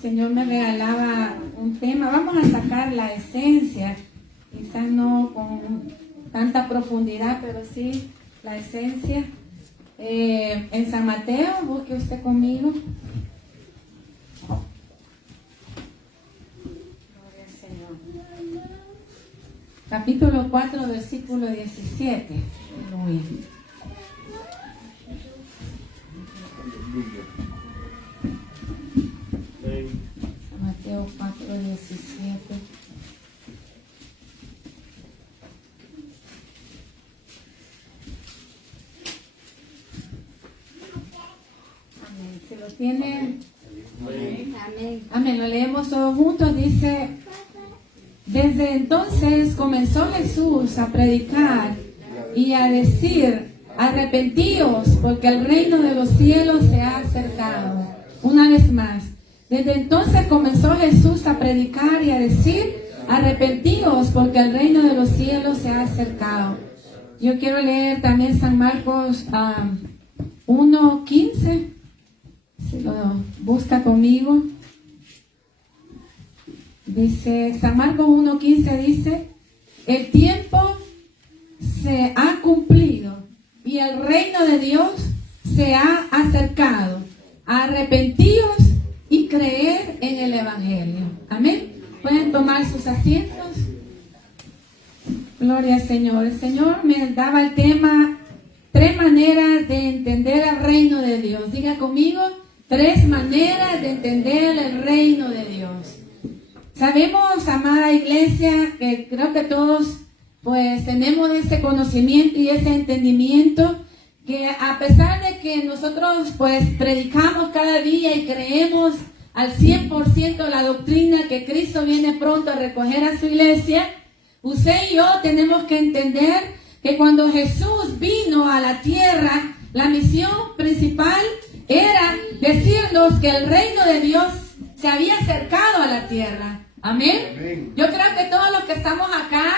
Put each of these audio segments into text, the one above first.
Señor me regalaba un tema. Vamos a sacar la esencia, quizás no con tanta profundidad, pero sí la esencia. En San Mateo, busque usted conmigo. Gloria al Señor. Capítulo 4, versículo 17. Aleluya. San Mateo 4, 17. Amén. ¿Se lo tiene? Amén. Amén. Lo leemos todos juntos. Dice: desde entonces comenzó Jesús a predicar y a decir: arrepentíos, porque el reino de los cielos se ha acercado. Una vez más. Desde entonces comenzó Jesús a predicar y a decir: arrepentíos, porque el reino de los cielos se ha acercado. Yo quiero leer también San Marcos 1:15. Si lo busca conmigo. Dice, San Marcos 1:15 dice: el tiempo se ha cumplido y el reino de Dios se ha acercado. Arrepentíos y creed en el Evangelio. Amén. Pueden tomar sus asientos. Gloria al Señor. El Señor me daba el tema: 3 maneras de entender el reino de Dios. Diga conmigo: 3 maneras de entender el reino de Dios. Sabemos, amada iglesia, que creo que todos pues tenemos ese conocimiento y ese entendimiento, que a pesar de que nosotros pues predicamos cada día y creemos al 100% la doctrina que Cristo viene pronto a recoger a su iglesia, usted y yo tenemos que entender que cuando Jesús vino a la tierra, la misión principal era decirnos que el reino de Dios se había acercado a la tierra. Amén. Amén. Yo creo que todos los que estamos acá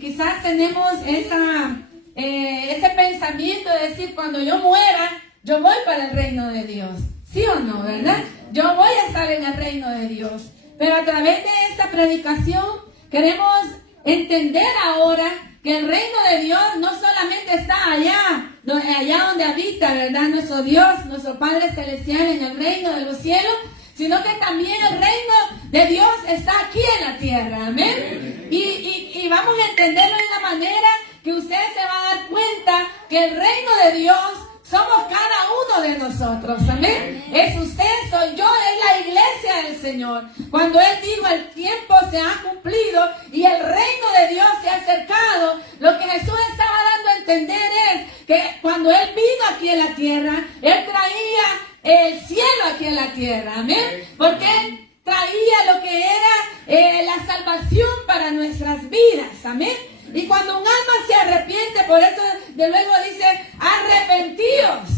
quizás tenemos ese pensamiento de decir: cuando yo muera, yo voy para el reino de Dios. ¿Sí o no, verdad? Yo voy a estar en el reino de Dios. Pero a través de esta predicación queremos entender ahora que el reino de Dios no solamente está allá donde habita, ¿verdad?, nuestro Dios, nuestro Padre Celestial, en el reino de los cielos, sino que también el reino de Dios está aquí en la tierra. Amén. Y vamos a entenderlo de una manera que usted se va a dar cuenta que el reino de Dios somos cada uno de nosotros. Amén. Es usted, soy yo, es la iglesia del Señor. Cuando Él dijo: el tiempo se ha cumplido y el reino de Dios se ha acercado, lo que Jesús estaba dando a entender es que cuando Él vino aquí en la tierra, Él traía el cielo aquí en la tierra. Amén. Porque Él traía lo que era la salvación para nuestras vidas. Amén. Y cuando un alma se arrepiente, por eso de luego dice: arrepentíos.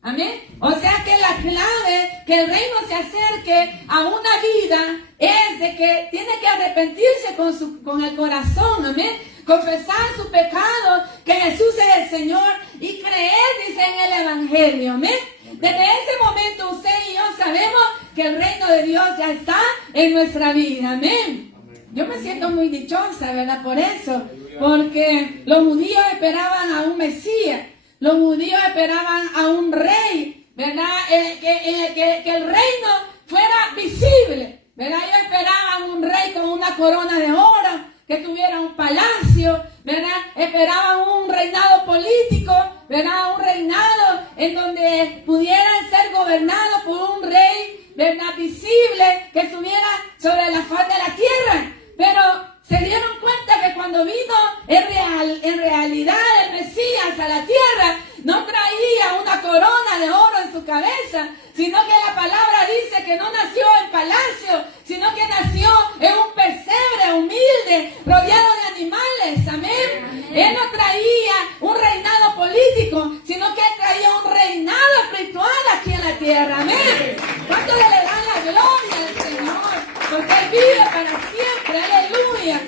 Amén. O sea que la clave que el reino se acerque a una vida es de que tiene que arrepentirse con el corazón. Amén. Confesar su pecado, que Jesús es el Señor, y creer, dice, en el Evangelio. Amén. Desde ese momento usted y yo sabemos que el reino de Dios ya está en nuestra vida. Amén. Yo me siento muy dichosa, ¿verdad? Por eso. Porque los judíos esperaban a un Mesías. Los judíos esperaban a un rey, ¿verdad? Que el reino fuera visible, ¿verdad? Ellos esperaban un rey con una corona de oro, que tuviera un palacio, ¿verdad? Esperaban un reinado político, ¿verdad? Un reinado en donde pudieran ser gobernados por un rey, ¿verdad?, visible, que estuviera sobre la faz de la tierra. Pero se dieron cuenta que cuando vino en realidad el Mesías a la tierra, no traía una corona de oro en su cabeza, sino que la palabra dice que no nació en palacio, sino que nació en un pesebre humilde, rodeado de animales. Amén. Él no traía un reinado político, sino que él traía un reinado espiritual aquí en la tierra. Amén. ¿Cuánto le dan la gloria al Señor? Porque Él vive para siempre. Aleluya.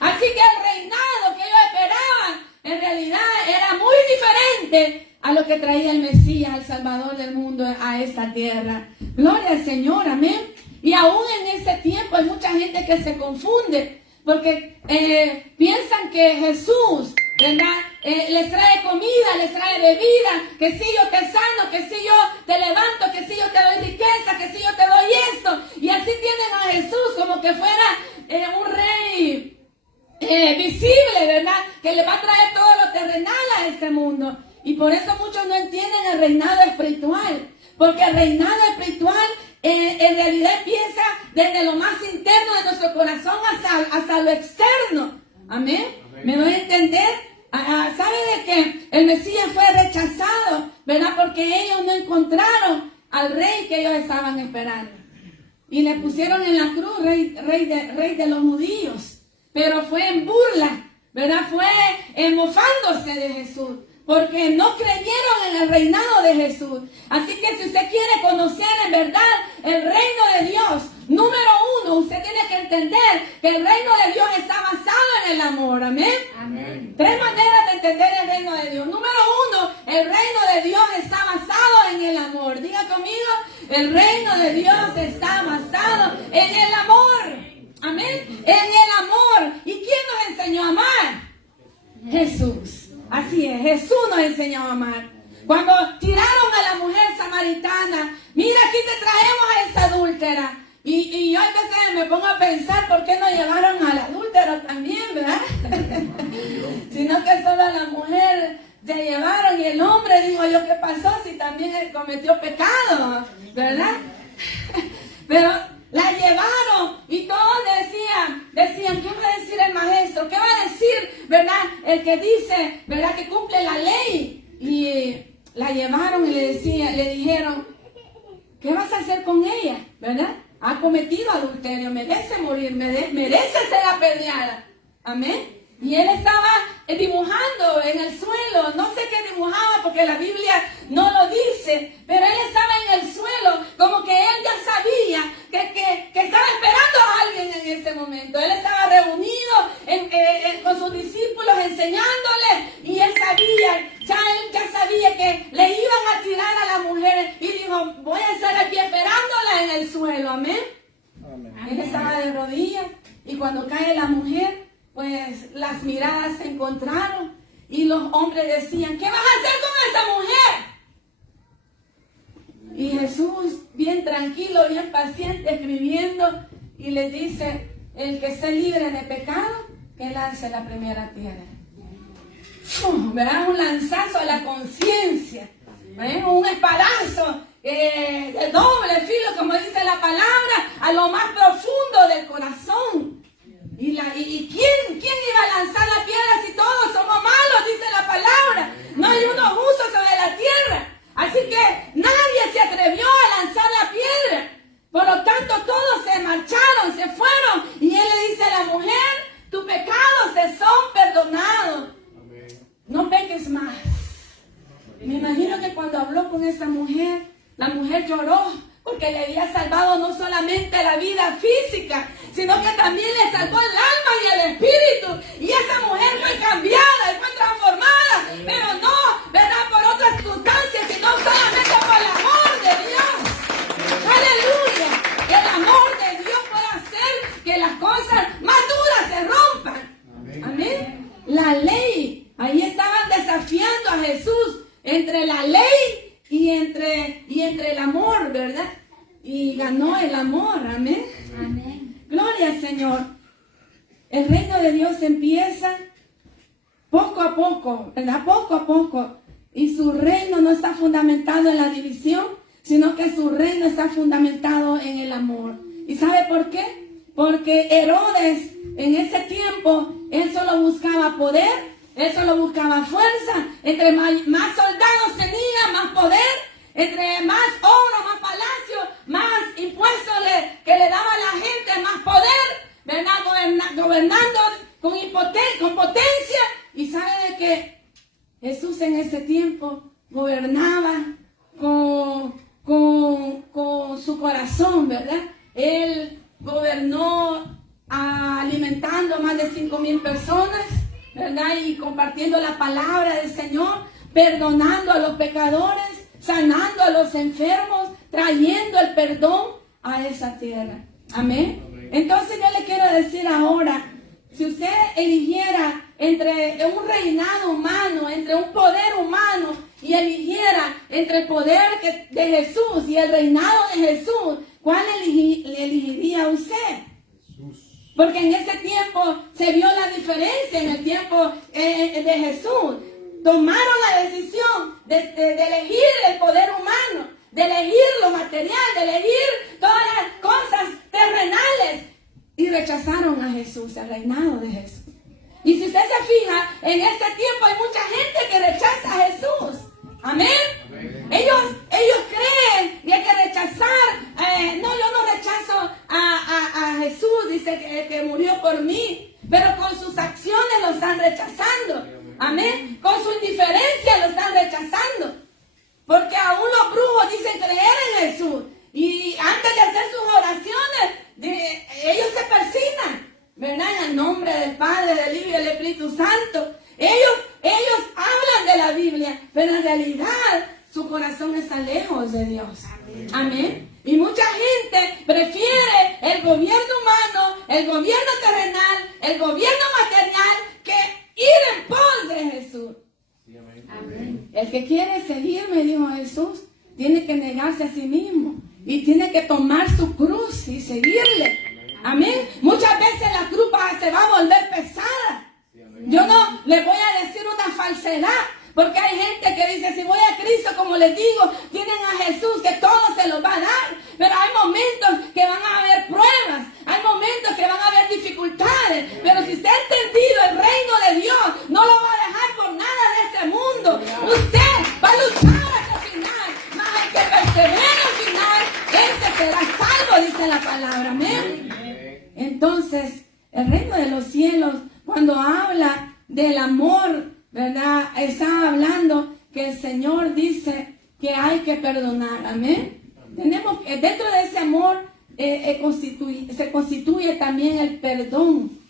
Así que el reinado que ellos esperaban en realidad era muy diferente a lo que traía el Mesías al Salvador del mundo a esta tierra. Gloria al Señor, amén. Y aún en ese tiempo hay mucha gente que se confunde porque piensan que Jesús, ¿verdad? Les trae comida, les trae bebida, que si yo te sano, que si yo te levanto, que si yo te doy riqueza, que si yo te doy esto. Y así tienen a Jesús como que fuera un rey visible, ¿verdad? Que le va a traer todo lo terrenal a este mundo. Y por eso muchos no entienden el reinado espiritual. Porque el reinado espiritual en realidad empieza desde lo más interno de nuestro corazón hasta lo externo. Amén. ¿Me doy a entender? ¿Sabe de que el Mesías fue rechazado, verdad? Porque ellos no encontraron al rey que ellos estaban esperando. Y le pusieron en la cruz rey de los judíos. Pero fue en burla, ¿verdad? Fue mofándose de Jesús. Porque no creyeron en el reinado de Jesús. Así que si usted quiere conocer en verdad el reino de Dios, número uno, usted tiene que entender que el reino de Dios está basado en el amor. Amén. Amén. Tres maneras de entender el reino de Dios. Número uno, el reino de Dios está basado en el amor. Diga conmigo, el reino de Dios está basado en el amor. Amén. En el amor. ¿Y quién nos enseñó a amar? Jesús. Así es, Jesús nos enseñó a amar. Cuando tiraron a la mujer samaritana, mira, aquí te traemos a esa adúltera. Y yo a veces me pongo a pensar por qué no llevaron al adúltero también, ¿verdad? Sino que solo a la mujer se llevaron y el hombre, digo yo, ¿qué pasó si también él cometió pecado? ¿Verdad? Pero la llevaron y todos decían, ¿qué va a decir el maestro? ¿Qué va a decir, verdad? El que dice, verdad, que cumple la ley. Y la llevaron y le dijeron, ¿qué vas a hacer con ella? ¿Verdad? Ha cometido adulterio, merece morir, merece ser apedreada. Amén. Y él estaba dibujando en el suelo, no sé qué dibujaba porque la Biblia no lo dice, pero él estaba en el suelo, como que él ya sabía que estaba esperando a alguien en ese momento. Él estaba reunido con sus discípulos enseñándole y él ya sabía que le iban a tirar a la mujer y dijo, voy a estar aquí esperándola en el suelo. Amén. Amén. Él estaba de rodillas y cuando cae la mujer, pues las miradas se encontraron y los hombres decían, ¿qué vas a hacer con esa mujer? Y Jesús, bien tranquilo, bien paciente, escribiendo, y les dice, el que esté libre de pecado, que lance la primera piedra. ¿Verdad? Un lanzazo a la conciencia, un espadazo de doble filo, como dice la palabra, a lo más profundo del corazón. ¿Y quién iba a lanzar la piedra si todos somos malos? Dice la palabra. No hay uno justo sobre la tierra. Así que nadie se atrevió a lanzar la piedra. Por lo tanto, todos se marcharon, se fueron. Y él le dice a la mujer, tus pecados te son perdonados. No peques más. Me imagino que cuando habló con esa mujer, la mujer lloró. Porque le había salvado no solamente la vida física, sino que también le salvó el alma y el espíritu. Y esa mujer fue cambiada y fue transformada. Pero no, ¿verdad? Por otras circunstancias, sino solamente por el amor de Dios. ¡Aleluya! El amor de Dios puede hacer que las cosas más duras se rompan. Amén. La ley. Ahí estaban desafiando a Jesús entre la ley y entre el amor, ¿verdad? Y ganó el amor, amén. Amén. Gloria al Señor. El reino de Dios empieza poco a poco, ¿verdad? Poco a poco. Y su reino no está fundamentado en la división, sino que su reino está fundamentado en el amor. ¿Y sabe por qué? Porque Herodes, en ese tiempo, él solo buscaba poder. Él solo buscaba fuerza. Entre más soldados tenía, más poder. Entre más oro, más palacio, más impuestos que le daba a la gente, más poder. ¿Verdad? Gobernando con potencia. Y sabe de que Jesús en ese tiempo gobernaba con su corazón, ¿verdad? Él gobernó alimentando a más de 5,000 personas. ¿Verdad? Y compartiendo la palabra del Señor, perdonando a los pecadores, sanando a los enfermos, trayendo el perdón a esa tierra. Amén. Entonces yo le quiero decir ahora, si usted eligiera entre un reinado humano, entre un poder humano, y eligiera entre el poder de Jesús y el reinado de Jesús, ¿cuál elegiría usted? Jesús. Porque en ese tiempo se vio la diferencia, en el tiempo de Jesús. Tomaron la decisión de elegir el poder humano, de elegir lo material, de elegir todas las cosas terrenales, y rechazaron a Jesús, el reinado de Jesús. Y si usted se fija, en este tiempo hay mucha gente que rechaza a Jesús. Amén. Amén. Ellos creen que hay que rechazar. No, yo no rechazo a Jesús, dice que murió por mí. Pero con sus acciones lo están rechazando. Amén. Con su indiferencia lo están rechazando. Porque aún los brujos dicen creer en Jesús. Y antes de hacer sus oraciones, ellos se persignan, ¿verdad? En el nombre del Padre, del Hijo y del Espíritu Santo. Ellos hablan de la Biblia, pero en realidad su corazón está lejos de Dios. Amén. Y mucha gente prefiere el gobierno humano, el gobierno terrenal, el gobierno material, que ir en pos de Jesús. Amén. El que quiere seguirme, dijo Jesús, tiene que negarse a sí mismo y tiene que tomar su cruz y seguirle. Amén. Muchas veces la cruz se va a volver pesada. Yo no les voy a decir una falsedad, porque hay gente que dice, si voy a Cristo, como les digo, tienen a Jesús que todo se los va a dar. Pero hay momentos que van a haber pruebas, hay momentos que van a haber dificultades. Pero si usted ha entendido el reino de Dios, no lo va a dejar por nada de este mundo. Usted va a luchar hasta el final, mas el que persevera al final, ese será salvo, dice la palabra. Amén. Entonces, el reino de los cielos, cuando habla del amor, ¿verdad? Está hablando que el Señor dice que hay que perdonar. Amén. Tenemos que, dentro de ese amor se constituye también el perdón.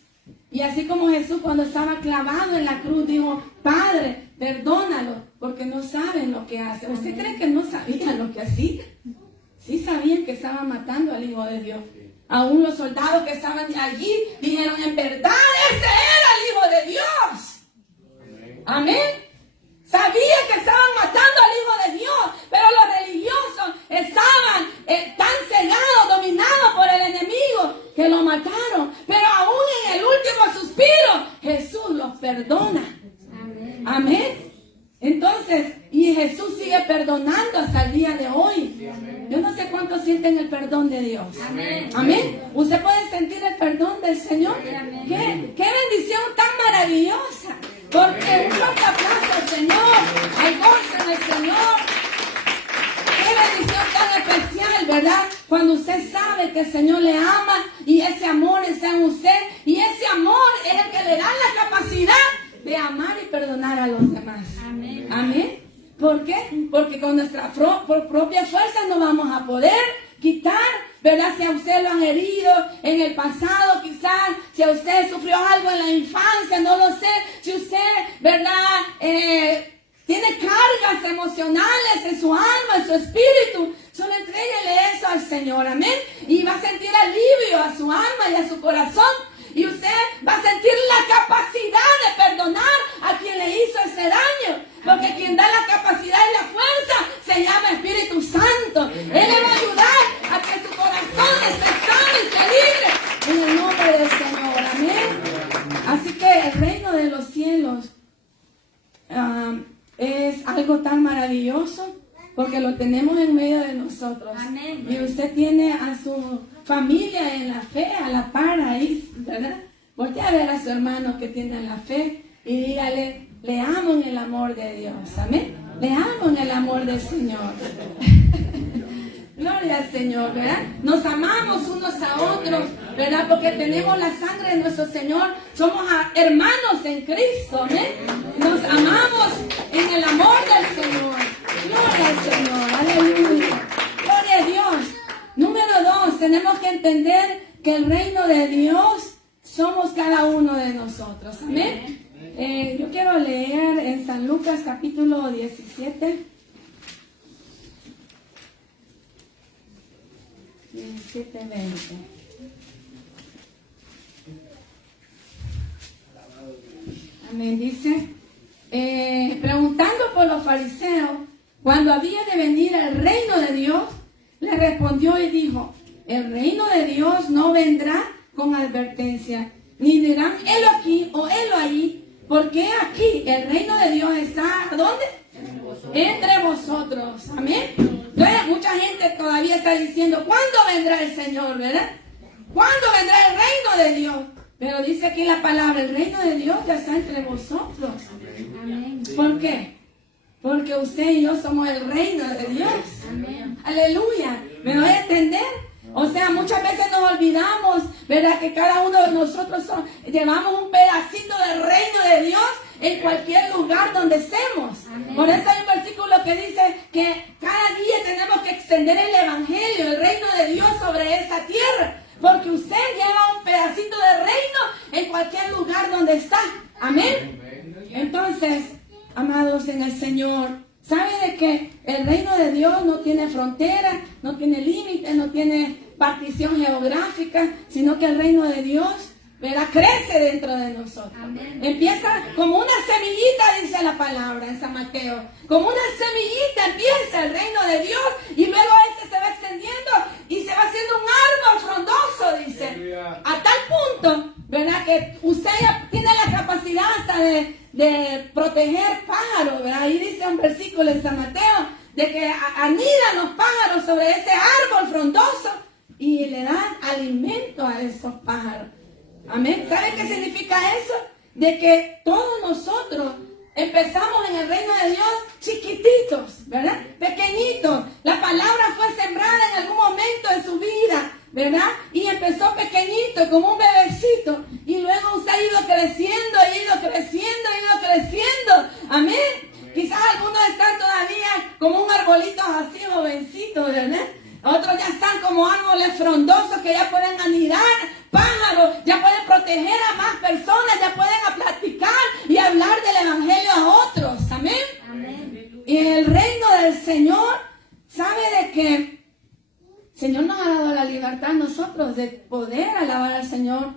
Y así como Jesús, cuando estaba clavado en la cruz, dijo, Padre, perdónalo, porque no saben lo que hacen. ¿Usted cree que no sabían lo que hacían? Sí sabían que estaban matando al Hijo de Dios. Aún los soldados que estaban allí dijeron, en verdad, ese era el Hijo de Dios. Amén. Sabían que estaban matando al Hijo de Dios, pero los religiosos estaban tan cegados, dominados por el enemigo, que lo mataron. Pero aún en el último suspiro, Jesús los perdona. Amén. Amén. Entonces, y Jesús sigue perdonando hasta el día de hoy. Yo no sé cuántos sienten el perdón de Dios. Amén. Amén. ¿Usted puede sentir el perdón del Señor? ¿Qué bendición tan maravillosa? Porque un fuerte aplauso al Señor, al gozo en el Señor. Qué bendición tan especial, ¿verdad? Cuando usted sabe que el Señor le ama y ese amor está en usted, y ese amor es el que le da la capacidad de amar y perdonar a los demás. Amén. Amén. ¿Por qué? Porque con nuestra propia fuerza no vamos a poder quitar, ¿verdad? Si a usted lo han herido en el pasado, quizás, si a usted sufrió algo en la infancia, no lo sé, si usted, ¿verdad? Tiene cargas emocionales en su alma, en su espíritu, solo entréguele eso al Señor, amén, y va a sentir alivio a su alma y a su corazón. Y usted va a sentir la capacidad de perdonar a quien le hizo ese daño. Porque quien da la capacidad y la fuerza se llama Espíritu Santo. Él le va a ayudar a que su corazón esté sano y esté libre. En el nombre del Señor. Amén. Así que el reino de los cielos es algo tan maravilloso, porque lo tenemos en medio de nosotros. Amén. Y usted tiene a su familia en la fe, a la par ahí, ¿verdad? Voltea a ver a su hermano que tiene la fe y dígale, le amo en el amor de Dios. Amén. Le amo en el amor del Señor. Gloria al Señor, ¿verdad? Nos amamos unos a otros, ¿verdad? Porque tenemos la sangre de nuestro Señor. Somos hermanos en Cristo, amén. Nos amamos en el amor del Señor. Gloria al Señor, aleluya. Gloria a Dios. Número 2, tenemos que entender que el reino de Dios somos cada uno de nosotros, amén. Yo quiero leer en San Lucas capítulo 17. 17:20. Amén. Dice, preguntando por los fariseos, cuando había de venir el reino de Dios, le respondió y dijo, el reino de Dios no vendrá con advertencia, ni dirán, helo aquí o helo allí, porque aquí el reino de Dios está, ¿dónde? Entre vosotros. Amén. Entonces, mucha gente todavía está diciendo, ¿cuándo vendrá el Señor, verdad? ¿Cuándo vendrá el reino de Dios? Pero dice aquí la palabra, el reino de Dios ya está entre vosotros. Amén. ¿Por qué? Porque usted y yo somos el reino de Dios. Amén. Aleluya. ¿Me voy a entender? O sea, muchas veces nos olvidamos, ¿verdad? Que cada uno de nosotros llevamos un pedacito del reino de Dios en cualquier lugar donde estemos. Amén. Por eso hay un versículo que dice que cada día tenemos que extender el evangelio, el reino de Dios sobre esa tierra. Porque usted lleva un pedacito de reino en cualquier lugar donde está. Amén. Entonces, amados en el Señor, ¿sabe de que el reino de Dios no tiene frontera, no tiene límites, no tiene partición geográfica, sino que el reino de Dios, ¿verdad?, crece dentro de nosotros? Amén. Empieza como una semillita, dice la palabra en San Mateo. Como una semillita empieza el reino de Dios y luego ese se va extendiendo y se va haciendo un árbol frondoso, dice. A tal punto, ¿verdad?, que usted ya tiene la capacidad hasta de proteger pájaros, ¿verdad? Ahí dice un versículo en San Mateo de que anidan los pájaros sobre ese árbol frondoso y le dan alimento a esos pájaros. Amén. ¿Saben qué significa eso? De que todos nosotros empezamos en el reino de Dios chiquititos, ¿verdad? Pequeñitos. La palabra fue sembrada en algún momento de su vida, ¿verdad? Y empezó pequeñito, como un bebecito. Y luego usted ha ido creciendo, Amén. Quizás algunos están todavía como un arbolito así, jovencito, ¿verdad? Otros ya están como árboles frondosos que ya pueden anidar pájaros, ya pueden proteger a más personas, ya pueden platicar y hablar del evangelio a otros. Amén. Amén. Y el reino del Señor, ¿sabe de que el Señor nos ha dado la libertad a nosotros de poder alabar al Señor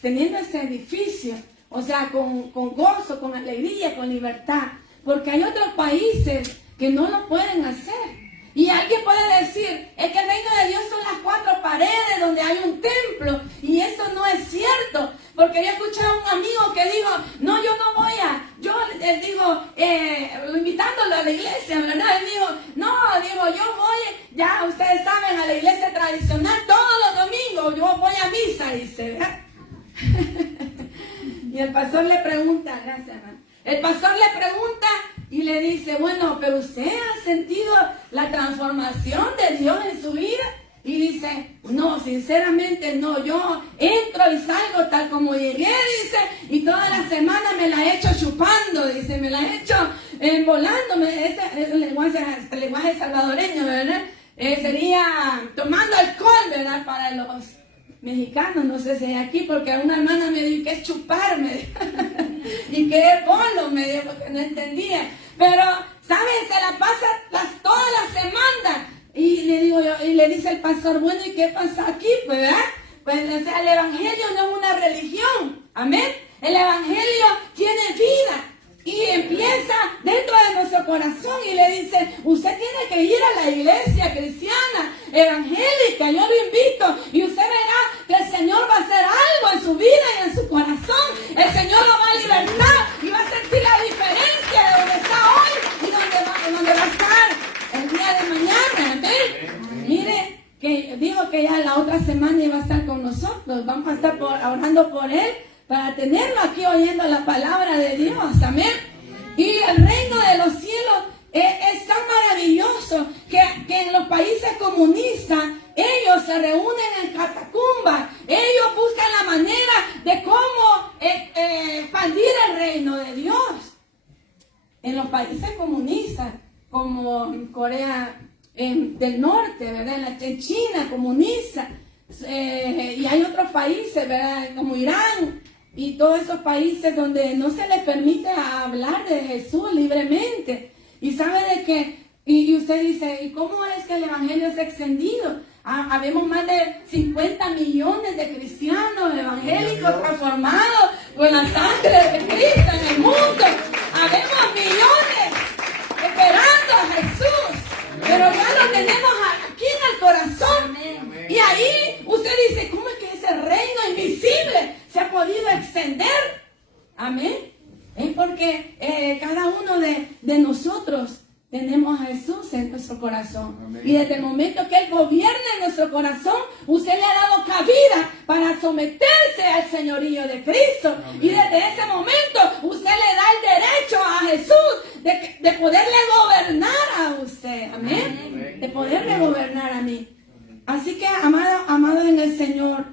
teniendo ese edificio? O sea, con gozo, con alegría, con libertad. Porque hay otros países que no lo pueden hacer. Y alguien puede decir, es que el reino de Dios son las 4 paredes donde hay un templo. Y eso no es cierto. Porque yo escuché a un amigo que dijo, no, yo no voy invitándolo a la iglesia, ¿verdad? Él dijo, yo voy, ya ustedes saben, a la iglesia tradicional todos los domingos. Yo voy a misa, dice, ¿verdad? Y el pastor le pregunta, gracias, hermano. El pastor le pregunta y le dice, bueno, pero usted ha sentido la transformación de Dios en su vida. Y dice, no, sinceramente no, yo entro y salgo tal como llegué, dice, y toda la semana me la he hecho chupando, dice, me la he hecho volándome, ese es el lenguaje salvadoreño, ¿verdad? Sería tomando alcohol, ¿verdad? Para los mexicanos, no sé si hay aquí, porque una hermana me dijo que es chuparme y que es bolo, me dijo, porque no entendía. Pero, ¿sabes? Se la pasa toda la semana. Y le digo yo, y le dice el pastor, bueno, ¿y qué pasa aquí? Pues, ¿verdad? Pues, o sea, el evangelio no es una religión. Amén. El evangelio tiene vida. Y empieza dentro de nuestro corazón y le dice, usted tiene que ir a la iglesia cristiana, evangélica, yo lo invito. Y usted verá que el Señor va a hacer algo en su vida y en su corazón. El Señor lo va a libertar y va a sentir la diferencia de donde está hoy y donde va a estar el día de mañana. ¿Amén? Mire, que dijo que ya la otra semana iba a estar con nosotros. Vamos a estar orando por él, para tenerlo aquí oyendo la palabra de Dios, amén. Y el reino de los cielos es tan maravilloso que en los países comunistas ellos se reúnen en catacumbas, ellos buscan la manera de cómo expandir el reino de Dios. En los países comunistas, como en Corea del Norte, ¿verdad? En China comunista, y hay otros países, ¿verdad? Como Irán, y todos esos países donde no se les permite hablar de Jesús libremente. Y sabe de que Y usted dice, ¿y cómo es que el evangelio es extendido? Habemos más de 50 millones de cristianos evangélicos transformados con la sangre de Cristo en el mundo. Habemos millones esperando a Jesús, pero ya lo tenemos aquí en el corazón. Y ahí usted dice, ¿cómo es que ese reino invisible se ha podido extender? Amén. Es porque cada uno de nosotros tenemos a Jesús en nuestro corazón. Amén. Y desde el momento que Él gobierna en nuestro corazón, usted le ha dado cabida para someterse al señorío de Cristo. Amén. Y desde ese momento usted le da el derecho a Jesús de poderle gobernar a usted. Amén. Amén. De poderle gobernar a mí. Así que, amados en el Señor,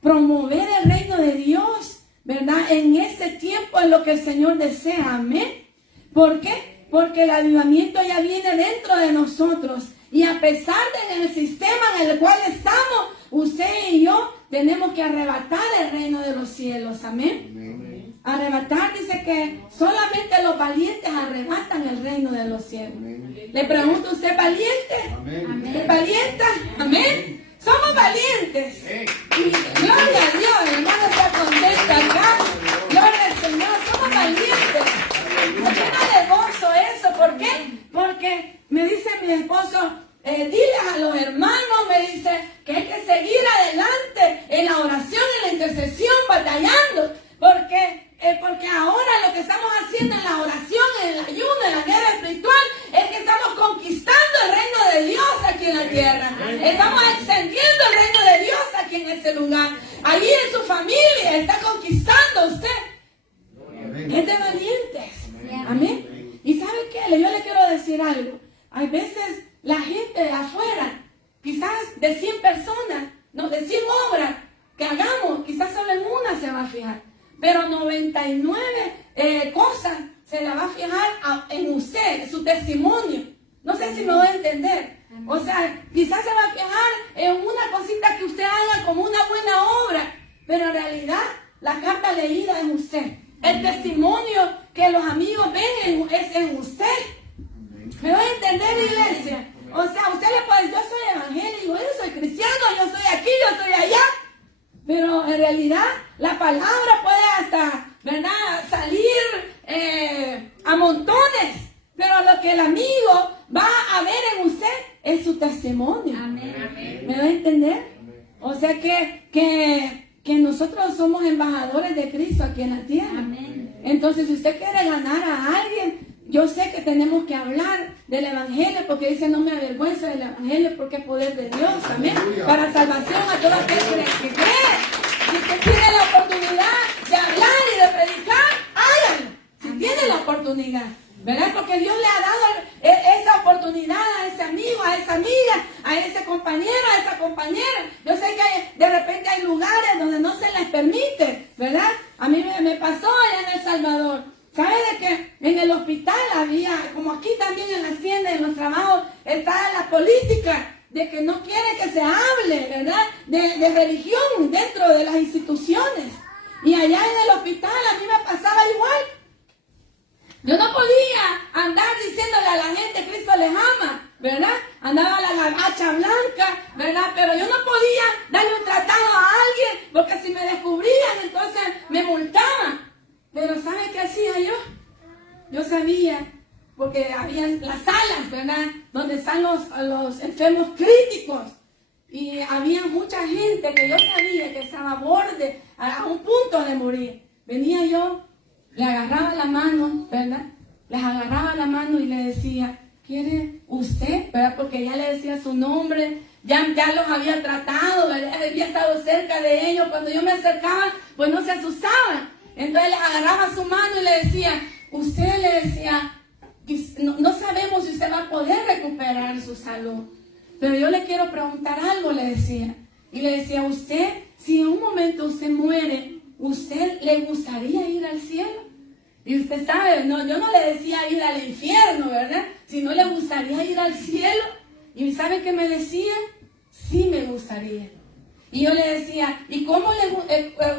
promover el reino de Dios, ¿verdad? En ese tiempo es lo que el Señor desea. Amén. ¿Por qué? Porque el avivamiento ya viene dentro de nosotros. Y a pesar del sistema en el cual estamos, usted y yo tenemos que arrebatar el reino de los cielos. Amén. Amén. Arrebatar, dice que solamente los valientes arrebatan el reino de los cielos. Amén. Le pregunto, ¿usted valiente? Amén. ¿Es valiente? Amén. Somos valientes. Y gloria a Dios, hermano, está contenta acá. Gloria al Señor, somos valientes. Me llena de gozo eso. ¿Por qué? Porque me dice mi esposo, dile a los hermanos, me dice, que hay que seguir adelante en la oración, en la intercesión, batallando. Porque ahora lo que estamos haciendo en la oración, en el ayuno, en la guerra espiritual, es que estamos conquistando el reino de Dios aquí en la tierra. Estamos extendiendo el reino de Dios aquí en este lugar. Allí en su familia está conquistando usted. Es de valientes. Amén. ¿Y sabe qué? Yo le quiero decir algo. Hay veces la gente de afuera, quizás de 100 personas, no, de 100 obras que hagamos, quizás solo en una se va a fijar. Pero 99 cosas se la va a fijar en usted, en su testimonio. No sé si me voy a entender. O sea, quizás se va a fijar en una cosita que usted haga como una buena obra, pero en realidad la carta leída es usted. El testimonio que los amigos ven es en usted. ¿Me voy a entender, iglesia? O sea, usted le puede decir, yo soy evangélico, yo soy cristiano, yo soy aquí, yo soy allá. Pero en realidad la palabra puede hasta, ¿verdad?, salir a montones. Pero lo que el amigo va a ver en usted es su testimonio. Amén. ¿Me va a entender? O sea que nosotros somos embajadores de Cristo aquí en la tierra. Amén. Entonces, si usted quiere ganar a alguien, yo sé que tenemos que hablar del evangelio, porque dice, no me avergüenzo del evangelio, porque es poder de Dios. Amén. Para salvación a todo aquel que cree. Si usted tiene la oportunidad de hablar y de predicar, háganlo. Si tiene la oportunidad, ¿verdad? Porque Dios le ha dado esa oportunidad a ese amigo, a esa amiga, a ese compañero, a esa compañera. Yo sé que de repente hay lugares donde no se les permite, ¿verdad? A mí me pasó allá en El Salvador. ¿Sabe de que en el hospital había, como aquí también en las tiendas, en los trabajos, está la política de que no quiere que se hable, ¿verdad?, de religión dentro de las instituciones? Y allá en el hospital a mí me pasaba igual. Yo no podía andar diciéndole a la gente Cristo les ama, ¿verdad? Andaba la garbacha blanca, ¿verdad? Pero yo no podía darle un tratado a alguien, porque si me descubrían, entonces me multaban. Pero ¿sabe qué hacía yo? Yo sabía, porque había las salas, ¿verdad?, donde están los enfermos críticos. Y había mucha gente que yo sabía que estaba a borde, a un punto de morir. Venía yo, le agarraba la mano, ¿verdad? Les agarraba la mano y le decía, ¿quiere usted? ¿Verdad? Porque ya le decía su nombre, ya los había tratado, ¿verdad? Había estado cerca de ellos. Cuando yo me acercaba, pues no se asustaban. Entonces les agarraba su mano y le decía, usted, le decía, no sabemos si usted va a poder recuperar su salud. Pero yo le quiero preguntar algo, le decía. Y le decía, usted, si en un momento usted muere, ¿usted le gustaría ir al cielo? Y usted sabe, no, yo no le decía ir al infierno, ¿verdad? Si no le gustaría ir al cielo. ¿Y sabe qué me decía? Sí me gustaría. Y yo le decía, ¿y cómo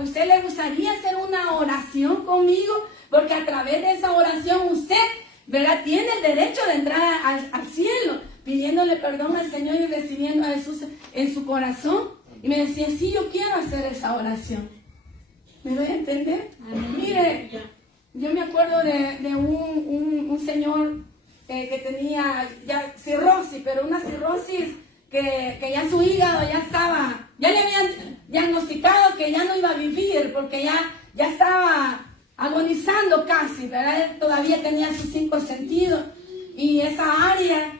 usted le gustaría hacer una oración conmigo? Porque a través de esa oración usted, ¿verdad?, tiene el derecho de entrar al cielo, pidiéndole perdón al Señor y recibiendo a Jesús en su corazón. Y me decía, sí, yo quiero hacer esa oración. ¿Me doy a entender? Mire, yo me acuerdo de un señor que tenía ya cirrosis, pero una cirrosis que ya su hígado ya le habían diagnosticado que ya no iba a vivir, porque ya estaba agonizando casi, ¿verdad? Él todavía tenía sus 5 sentidos, y esa área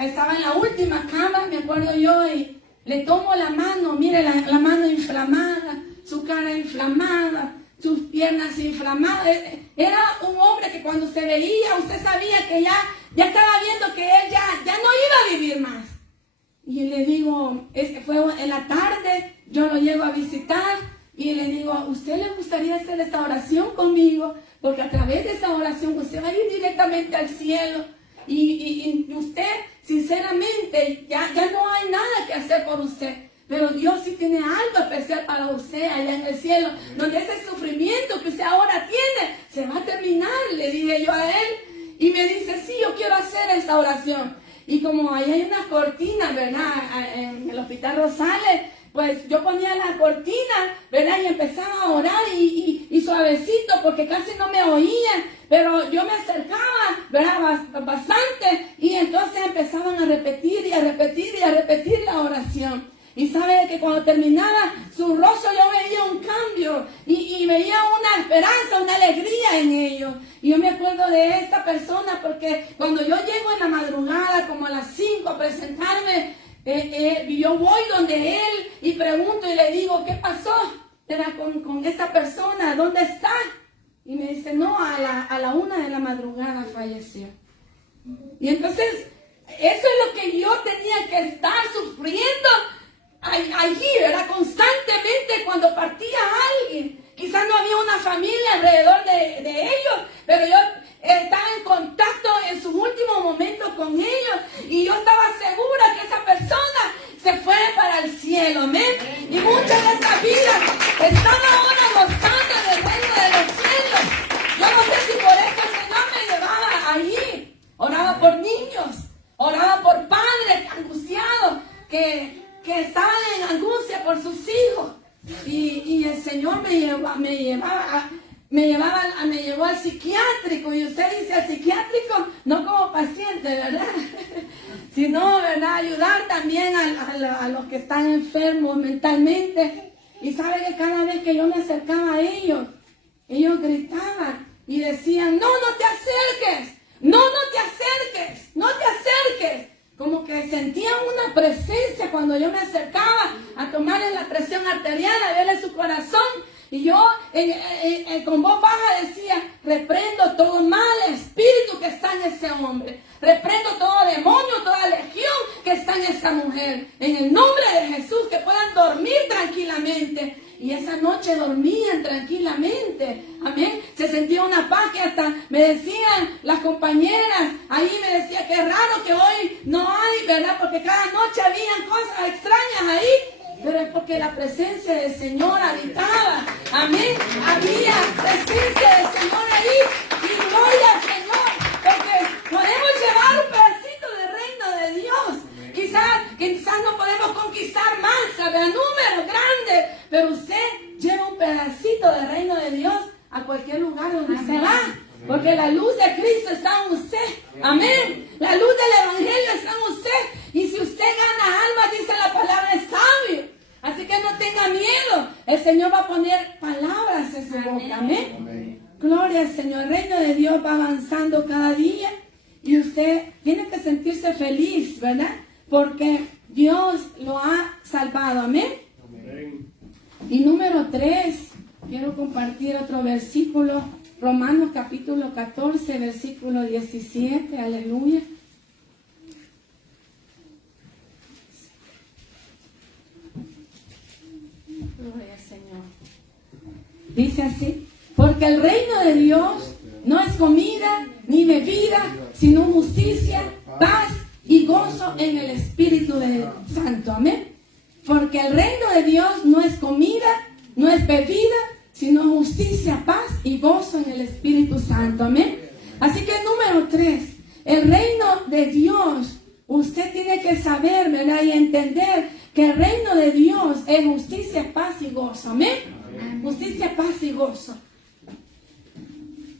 estaba en la última cama, me acuerdo yo, y le tomo la mano, mire la mano inflamada, su cara inflamada, sus piernas inflamadas. Era un hombre que cuando se veía, usted sabía que ya estaba viendo que él ya no iba a vivir más. Y le digo, fue en la tarde, yo lo llego a visitar y le digo, ¿a usted le gustaría hacer esta oración conmigo? Porque a través de esa oración usted va a ir directamente al cielo. Y usted, sinceramente, ya no hay nada que hacer por usted. Pero Dios sí tiene algo especial para usted allá en el cielo, donde ese sufrimiento que usted ahora tiene se va a terminar, le dije yo a él. Y me dice, sí, yo quiero hacer esta oración. Y como ahí hay una cortina, ¿verdad? En el Hospital Rosales, pues yo ponía la cortina, ¿verdad? Y empezaba a orar y suavecito, porque casi no me oían, pero yo me acercaba, ¿verdad? Bastante, y entonces empezaban a repetir y a repetir y a repetir la oración. Y sabe que cuando terminaba su rostro yo veía un cambio y veía una esperanza, una alegría en ellos. Y yo me acuerdo de esta persona porque cuando yo llego en la madrugada como a las 5 a presentarme, yo voy donde él y pregunto y le digo, ¿qué pasó? Era con esta persona, ¿dónde está? Y me dice, no, a la 1 de la madrugada falleció. Y entonces, eso es lo que yo tenía que estar sufriendo allí, ¿verdad? Constantemente cuando partía alguien. Quizás no había una familia alrededor de ellos, pero yo estaba en contacto en sus últimos momentos con ellos y yo estaba segura que esa persona se fue para el cielo, amén. Y muchas de esas vidas están ahora gozando del reino de los cielos. Yo no sé si por eso el Señor me llevaba allí. Oraba por niños, oraba por padres angustiados que estaban en angustia por sus hijos. Y el Señor me llevó al psiquiátrico. Y usted dice al psiquiátrico no como paciente, ¿verdad? Sino, ¿verdad? Ayudar también a los que están enfermos mentalmente. Y sabe que cada vez que yo me acercaba a ellos gritaban y decían, no te acerques, no te acerques, no te acerques. Como que sentían una presencia cuando yo me acercaba a tomarle la presión arterial, a verle su corazón. Y yo con voz baja decía, reprendo todo mal espíritu que está en ese hombre. Reprendo todo demonio, toda legión que está en esa mujer. En el nombre de Jesús, que puedan dormir tranquilamente. Y esa noche dormían tranquilamente. Amén. Se sentía una paz que hasta me decían las compañeras. Ahí me decía, qué raro que hoy no hay, ¿verdad? Porque cada noche habían cosas extrañas ahí. Pero es porque la presencia del Señor habitaba. Amén. Había presencia del Señor ahí. Y gloria al Señor. Porque podemos llevar un pedacito del reino de Dios. Quizás no podemos conquistar más, ¿verdad? Números grandes. Pero usted lleva un pedacito del reino de Dios a cualquier lugar donde se va. Porque la luz de Cristo está en usted. Amén. La luz del Evangelio está en usted. Y si usted gana almas, dice la palabra, es sabio. Así que no tenga miedo. El Señor va a poner palabras en su boca. Amén. Amén. Gloria al Señor. El reino de Dios va avanzando cada día. Y usted tiene que sentirse feliz, ¿verdad? Porque Dios lo ha salvado. Amén. Amén. Y número 3. Quiero compartir otro versículo. Romanos capítulo 14, versículo 17, aleluya. Gloria al Señor. Dice así, porque el reino de Dios no es comida ni bebida, sino justicia, paz y gozo en el Espíritu Santo. Amén. Porque el reino de Dios no es comida, no es bebida, sino justicia, paz y gozo en el Espíritu Santo. Amén. Así que número 3, el reino de Dios, usted tiene que saber, ¿verdad? Y entender que el reino de Dios es justicia, paz y gozo. Amén. Justicia, paz y gozo.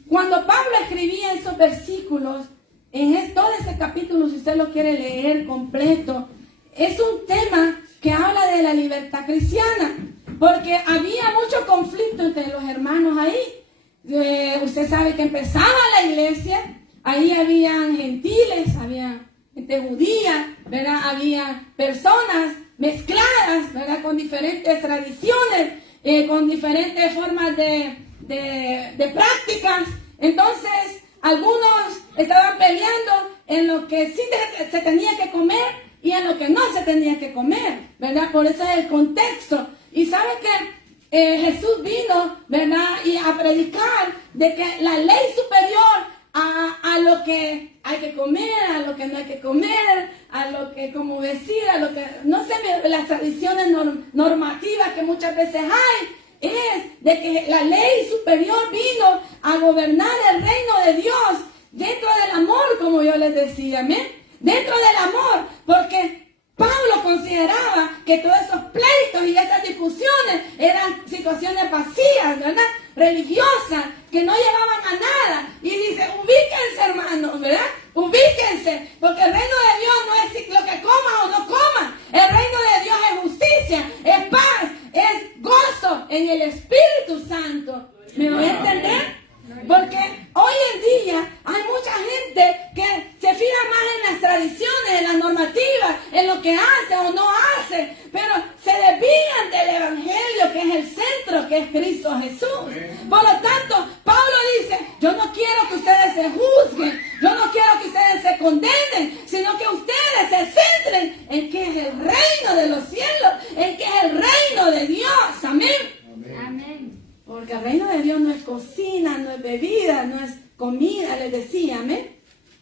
Cuando Pablo escribía esos versículos, en todo ese capítulo, si usted lo quiere leer completo, es un tema que habla de la libertad cristiana, porque había mucho conflicto entre los hermanos ahí. Usted sabe que empezaba la iglesia, ahí habían gentiles, había gente judía, ¿verdad? Había personas mezcladas, ¿verdad? Con diferentes tradiciones, con diferentes formas de prácticas. Entonces, algunos estaban peleando en lo que sí se tenía que comer y en lo que no se tenía que comer, ¿verdad? Por eso es el contexto. Y sabe que Jesús vino, ¿verdad? Y a predicar de que la ley superior a lo que hay que comer, a lo que no hay que comer, a lo que, como decir, a lo que, no sé, las tradiciones normativas que muchas veces hay, es de que la ley superior vino a gobernar el reino de Dios dentro del amor, como yo les decía, ¿amén? Dentro del amor, porque Pablo consideraba que todos esos pleitos y esas discusiones eran situaciones vacías, ¿verdad? Religiosas, que no llevaban a nada. Y dice, ubíquense, hermanos, ¿verdad? Ubíquense, porque el reino de Dios no es lo que coma o no coma. El reino de Dios es justicia, es paz, es gozo en el Espíritu Santo. ¿Me voy a entender? Porque hoy en día hay mucha gente que se fija más en las tradiciones, en las normativas, en lo que hace o no hace, pero se desvían del Evangelio, que es el centro, que es Cristo Jesús. Por lo tanto, Pablo dice, yo no quiero que ustedes se juzguen, yo no quiero que ustedes se condenen, sino que ustedes se centren en que es el reino de los cielos, en que es el reino de Dios. Amén. Amén. Porque el reino de Dios no es cocina, no es bebida, no es comida, les decía, ¿amén?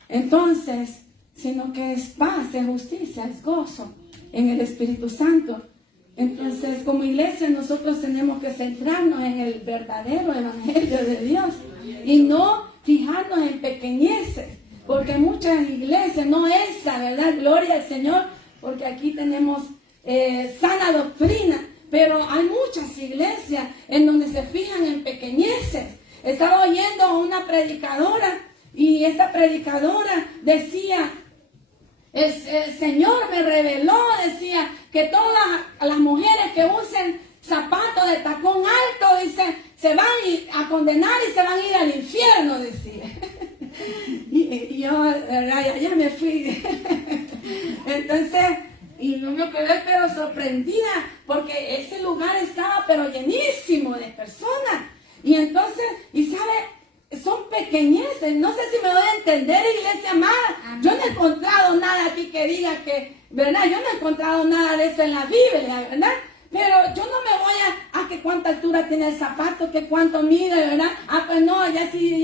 Entonces, sino que es paz, es justicia, es gozo en el Espíritu Santo. Entonces, como iglesia, nosotros tenemos que centrarnos en el verdadero evangelio de Dios y no fijarnos en pequeñeces, porque muchas iglesias, no esa, ¿verdad? Gloria al Señor, porque aquí tenemos sana doctrina. Pero hay muchas iglesias en donde se fijan en pequeñeces. Estaba oyendo a una predicadora y esa predicadora decía, el Señor me reveló, decía, que todas las mujeres que usen zapatos de tacón alto, dice, se van a condenar y se van a ir al infierno, decía. Y yo, ya me fui. Entonces, y yo me quedé pero sorprendida, porque ese lugar estaba pero llenísimo de personas. Y entonces, y sabe, son pequeñeces. No sé si me voy a entender, iglesia amada. Yo no he encontrado nada aquí que diga que, ¿verdad? Yo no he encontrado nada de eso en la Biblia, ¿verdad? Pero yo no me voy a que cuánta altura tiene el zapato, que cuánto mide, ¿verdad? Pues no, ya si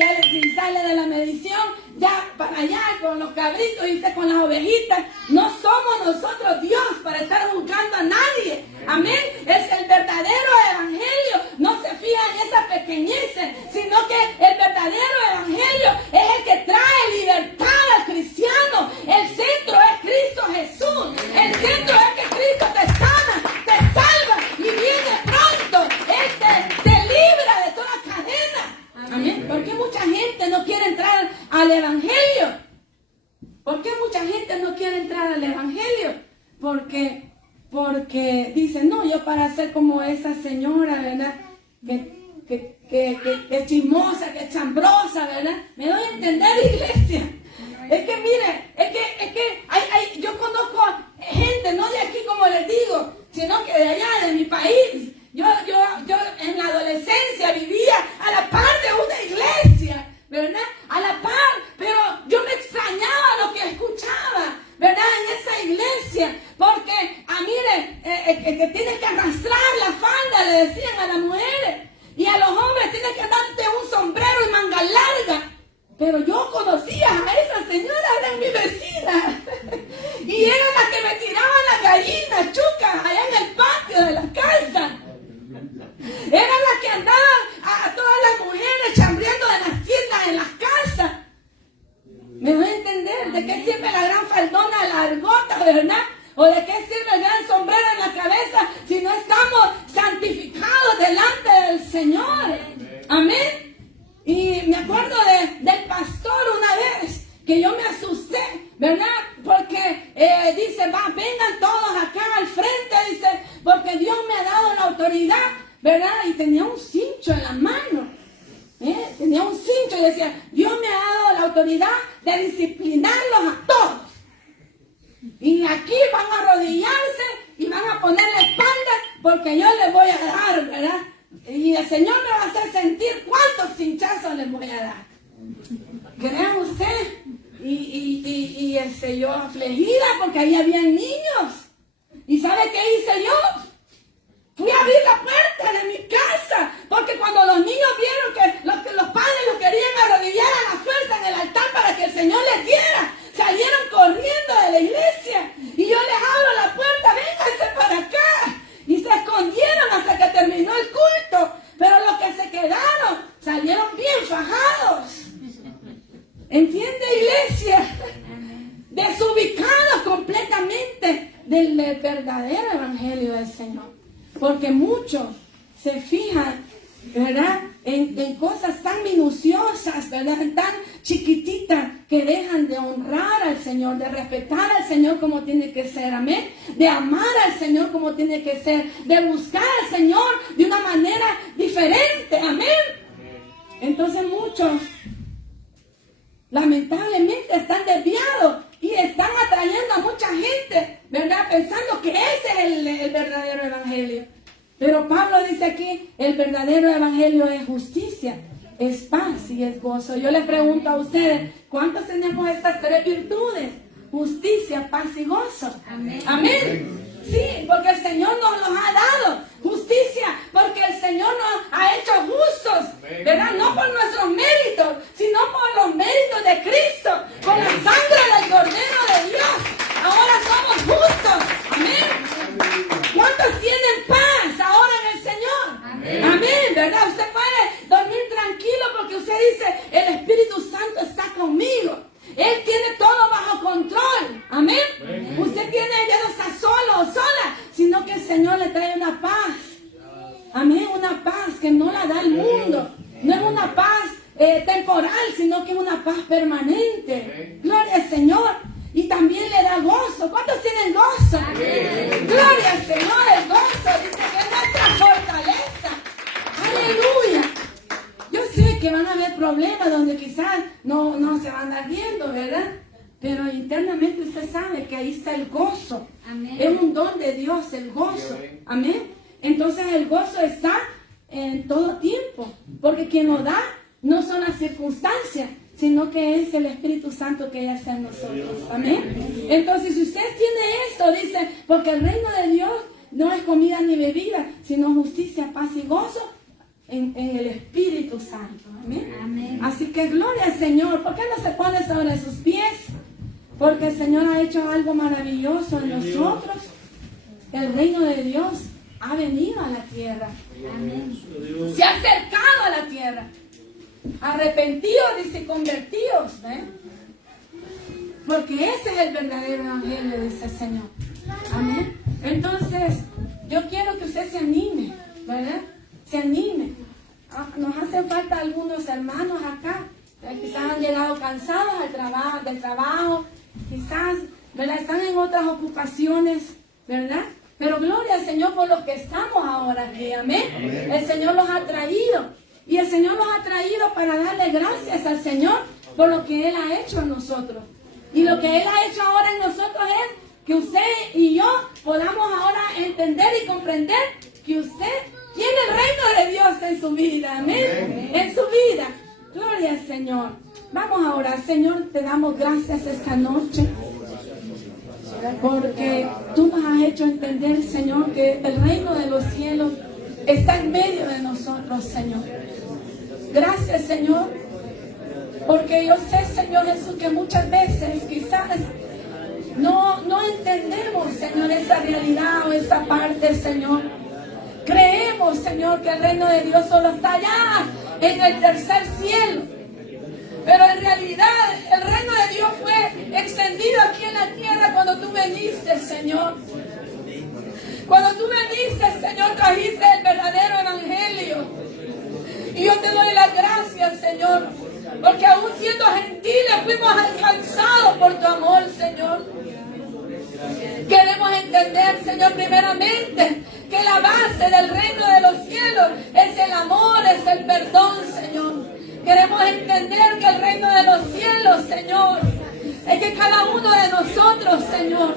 sale de la medición, ya para allá con los cabritos y usted con las ovejitas. No somos nosotros Dios para estar juzgando a nadie. Amén. Es el verdadero evangelio. No se fija en esas pequeñeces, sino que el verdadero evangelio es el que trae libertad al cristiano. El centro es Cristo Jesús. El centro es que Cristo te sana, te salva y viene pronto. Él te libra de toda cadena. Amén. ¿Por qué mucha gente no quiere entrar al evangelio? ¿Por qué mucha gente no quiere entrar al evangelio? Porque dicen, no, yo para ser como esa señora, ¿verdad? Que chismosa, que chambrosa, ¿verdad? Me doy a entender, iglesia. Es que mire, es que yo conozco gente, no de aquí como les digo, sino que de allá, de mi país. Yo en la adolescencia vivía a la par de una iglesia, ¿verdad? A la par, pero yo me extrañaba lo que escuchaba, ¿verdad? En esa iglesia, porque, mire, que tienes que arrastrar la falda, le decían a las mujeres, y a los hombres tienes que darte un sombrero y manga larga. Pero yo conocía a esa señora, era mi vecina. sirve la gran faldona largota, ¿verdad? ¿O de qué sirve el gran sombrero en la cabeza si no estamos santificados delante del Señor? Amén. Y me acuerdo del pastor una vez que yo me asusté, ¿verdad? Porque dice, vengan todos acá al frente, dice, porque Dios me ha dado la autoridad, ¿verdad? Y tenía un cincho en la mano. Tenía un cincho y decía, Dios me ha dado la autoridad de disciplinarlos a todos. Y aquí van a arrodillarse y van a poner la espalda porque yo les voy a dar, ¿verdad? Y el Señor me va a hacer sentir cuántos cinchazos les voy a dar. ¿Cree usted? Y yo afligida porque ahí había niños. ¿Y sabe qué hice yo? Fui a abrir la puerta de mi casa, porque cuando los niños vieron que los padres lo querían arrodillar a la fuerza en el altar para que el Señor les diera, salieron corriendo de la iglesia. Y yo les abro la puerta, vénganse para acá. Y se escondieron hasta que terminó el culto. Pero los que se quedaron salieron bien fajados. ¿Entiende, iglesia? Desubicados completamente del verdadero evangelio del Señor. Porque muchos se fijan, ¿verdad? En cosas tan minuciosas, ¿verdad? Tan chiquititas que dejan de honrar al Señor, de respetar al Señor como tiene que ser, amén. De amar al Señor como tiene que ser, de buscar al Señor de una manera diferente, amén. Entonces muchos lamentablemente están desviados y están atrayendo a mucha gente, ¿verdad? Pensando que ese es el verdadero evangelio. Pero Pablo dice aquí, el verdadero evangelio es justicia, es paz y es gozo. Yo les pregunto a ustedes, ¿cuántos tenemos estas tres virtudes? Justicia, paz y gozo. Amén. Amén. Sí, porque el Señor nos los ha dado. Justicia, porque el Señor nos ha hecho justos, ¿verdad? No por nuestros méritos, sino por los méritos de Cristo. Con la sangre del Cordero de Dios, ahora somos justos. Amén. ¿Cuántos tienen paz ahora en el Señor? Amén. Amén, ¿verdad? Usted puede dormir tranquilo porque usted dice, el Espíritu Santo está conmigo. Él tiene todo bajo control. Amén. Usted ya no está solo o sola, sino que el Señor le trae una paz. Amén, una paz que no la da el mundo. No es una paz temporal, sino que es una paz permanente. Gloria al Señor. Y también le da gozo. ¿Cuántos tienen gozo? Amén. Gloria al Señor, el gozo. Dice que es nuestra fortaleza. Aleluya. Yo sé que van a haber problemas donde quizás no se van a andar viendo, ¿verdad? Pero internamente usted sabe que ahí está el gozo. Amén. Es un don de Dios, el gozo. Amén. Entonces el gozo está en todo tiempo. Porque quien lo da no son las circunstancias, sino que es el Espíritu Santo que ya está en nosotros. Amén. Entonces, si usted tiene esto, dice, porque el reino de Dios no es comida ni bebida, sino justicia, paz y gozo en el Espíritu Santo. Amén. Amén. Así que gloria al Señor. ¿Por qué no se pone sobre sus pies? Porque el Señor ha hecho algo maravilloso en nosotros. El reino de Dios ha venido a la tierra. Amén. Se ha acercado a la tierra. Arrepentidos y convertidos, ¿eh? Porque ese es el verdadero evangelio, dice el Señor. Amén. Entonces, yo quiero que usted se anime, ¿verdad? Se anime. Nos hacen falta algunos hermanos acá. Quizás han llegado cansados del trabajo, quizás, ¿verdad? Están en otras ocupaciones, ¿verdad? Pero gloria al Señor por los que estamos ahora aquí, amén. Amén. El Señor los ha traído. Y el Señor nos ha traído para darle gracias al Señor por lo que Él ha hecho en nosotros. Y lo que Él ha hecho ahora en nosotros es que usted y yo podamos ahora entender y comprender que usted tiene el reino de Dios en su vida. Amén. Amén. En su vida. Gloria al Señor. Vamos a orar. Señor, te damos gracias esta noche. Porque tú nos has hecho entender, Señor, que el reino de los cielos está en medio de nosotros, Señor. Gracias, Señor, porque yo sé, Señor Jesús, que muchas veces quizás no entendemos, Señor, esa realidad o esa parte, Señor. Creemos, Señor, que el reino de Dios solo está allá en el tercer cielo. Pero en realidad el reino de Dios fue extendido aquí en la tierra cuando tú viniste, Señor. Cuando tú viniste, Señor, trajiste el verdadero evangelio. Y yo te doy las gracias, Señor, porque aún siendo gentiles fuimos alcanzados por tu amor, Señor. Queremos entender, Señor, primeramente, que la base del reino de los cielos es el amor, es el perdón, Señor. Queremos entender que el reino de los cielos, Señor, es que cada uno de nosotros, Señor,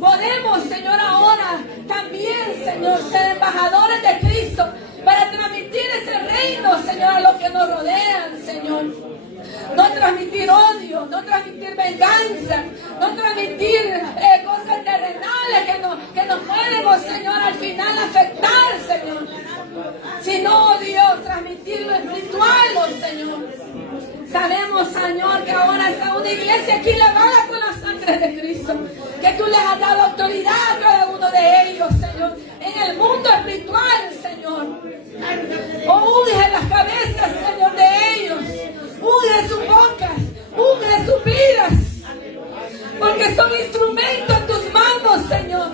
podemos, Señor, ahora también, Señor, ser embajadores de Cristo para transmitir ese reino, Señor, a los que nos rodean, Señor. No transmitir odio, no transmitir venganza, no transmitir cosas terrenales que nos pueden, oh Señor, al final afectar, Señor. Sino, Dios, transmitir lo espiritual, oh Señor. Sabemos, Señor, que ahora está una iglesia aquí lavada con la sangre de Cristo, que tú les has dado autoridad a cada uno de ellos, Señor, en el mundo espiritual, Señor. Oh, unge las cabezas, Señor, de ellos, unge sus bocas, unge sus vidas, porque son instrumentos en tus manos, Señor.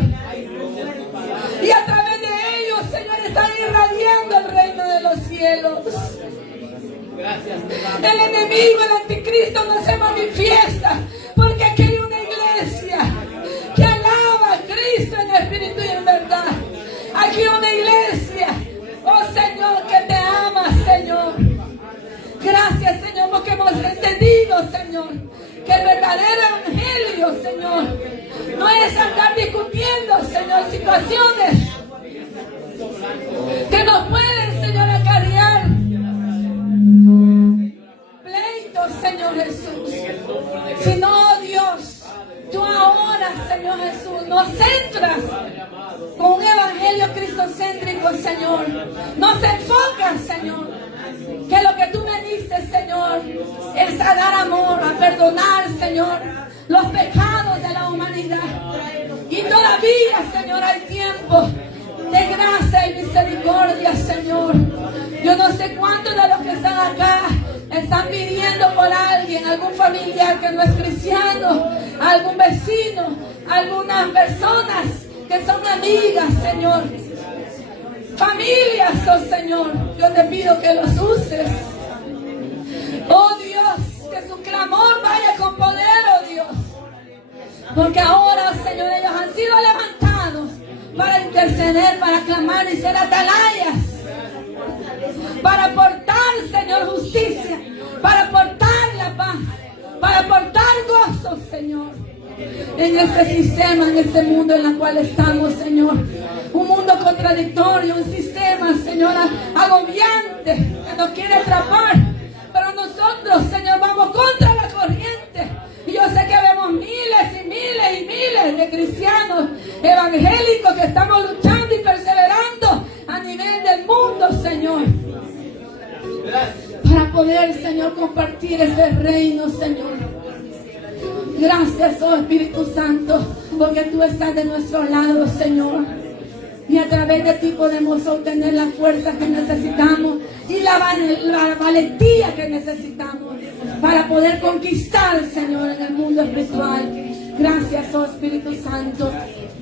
Y a través de ellos, Señor, están irradiando el reino de los cielos. El enemigo, el anticristo, no se manifiesta porque aquí hay una iglesia que alaba a Cristo en espíritu y en verdad. Aquí hay una iglesia, oh Señor, que te ama, Señor. Gracias, Señor, porque hemos entendido, Señor, que el verdadero evangelio, Señor, no es andar discutiendo, Señor, situaciones que nos pueden, Señor, acarrear pleitos, Señor Jesús. Sino, Dios, tú ahora, Señor Jesús, nos centras con un evangelio cristocéntrico, Señor. Nos enfocas, Señor, que lo que tú me diste, Señor, es a dar amor, a perdonar, Señor, los pecados de la humanidad. Y todavía, Señor, hay tiempo de gracia y misericordia, Señor. Yo no sé cuántos de los que están acá están pidiendo por alguien, algún familiar que no es cristiano, algún vecino, algunas personas que son amigas, Señor. Familias, oh Señor, yo te pido que los uses. Oh Dios, que su clamor vaya con poder, oh Dios. Porque ahora, Señor, ellos han sido levantados para interceder, para clamar y ser atalayas, para aportar, Señor, justicia, para aportar la paz, para aportar gozo, Señor, en este sistema, en este mundo en el cual estamos, Señor. Un mundo contradictorio, un sistema, Señor, agobiante, que nos quiere atrapar. Pero nosotros, Señor, vamos contra la corriente. Y yo sé que vemos miles y miles y miles de cristianos evangélicos que estamos luchando y perseverando a nivel del mundo, Señor, para poder, Señor, compartir ese reino, Señor. Gracias, oh Espíritu Santo, porque tú estás de nuestro lado, Señor. Y a través de ti podemos obtener la fuerza que necesitamos y la valentía que necesitamos para poder conquistar, Señor, en el mundo espiritual. Gracias, oh Espíritu Santo.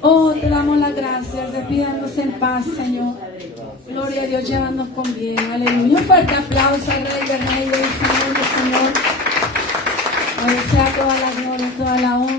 Oh, te damos las gracias. Despídanos en paz, Señor. Gloria a Dios, llévanos con bien. Aleluya. Un fuerte aplauso al Rey de Reyes, Señor de Señor. A Él sea toda la gloria, toda la honra.